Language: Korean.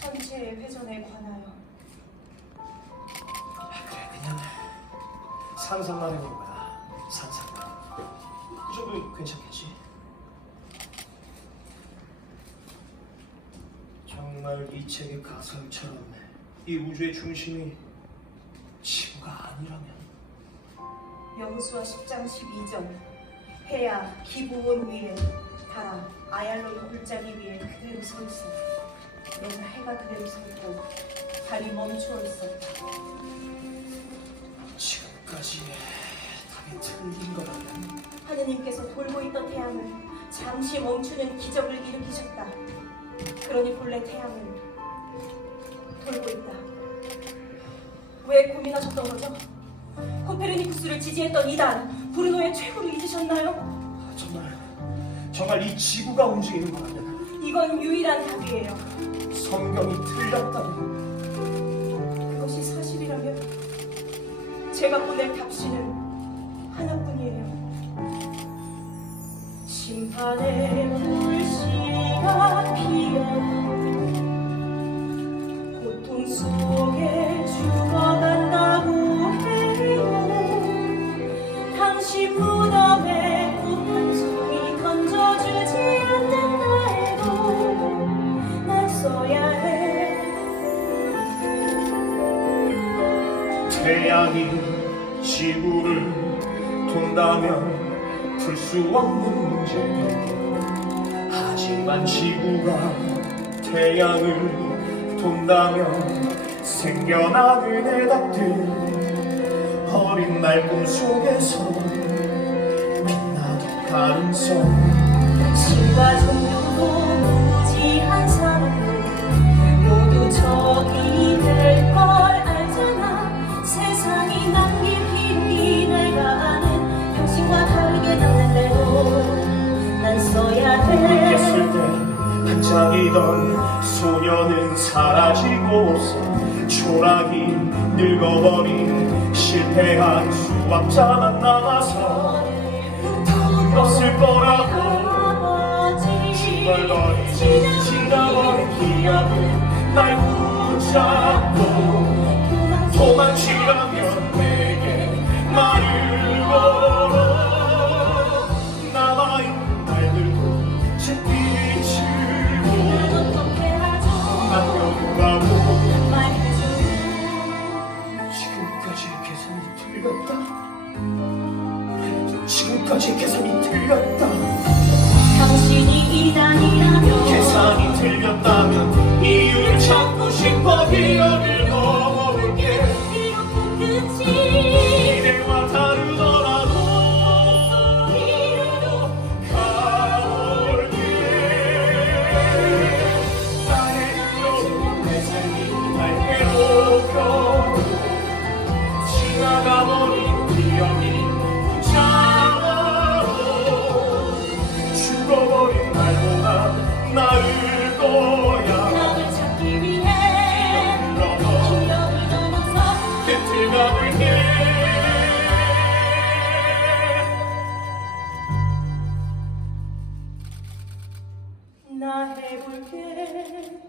천체의 회전에 관하여. 아, 그래 그냥 상상만 해보는 거다 상상만. 이 정도 괜찮겠지? 정말 이 책의 가설처럼 이 우주의 중심이 지구가 아니라면. 명수와 10장 12절. 해야 기부원 위에 달아 아얄론 골짜기 위에 그대로 서 있습니다. 어 내가 해가 그대로 서 있고 달이 멈추어 있었다 지금까지 답이 틀린 거라면 하느님께서 돌고 있던 태양을 잠시 멈추는 기적을 일으키셨다. 그러니 본래 태양은 돌고 있다. 왜 고민하셨던 거죠? 코페르니쿠스를 지지했던 이단 브루노의 최고를 잊으셨나요? 정말 정말 이 지구가 움직이는 거라면 이건 유일한 답이에요 성경이 틀렸다면 그것이 사실이라면 제가 보낼 답시는 하나뿐이에요. 심판의 태양이 지구를 돈다면 풀 수 없는 문제. 하지만 지구가 태양을 돈다면 생겨나는 해답들. 어린 날 꿈속에서 빛나는 가능성. 신과 종교도 때 반짝이던 소녀는 사라지고서 초라히 늙어버린 실패한 수학자만 남아서 울었을 거라고 중얼거리지 지나버린 기억은 날 붙잡고 틀렸다. 당신이 이단이라면 계산이 틀렸다면 이유를 찾고 싶어 기억을 넣어볼게. 이렇게 끝이 이래와 다르더라도 이래도 가볼게. 나의 힘으로 내 삶이 날 괴롭혀 해볼게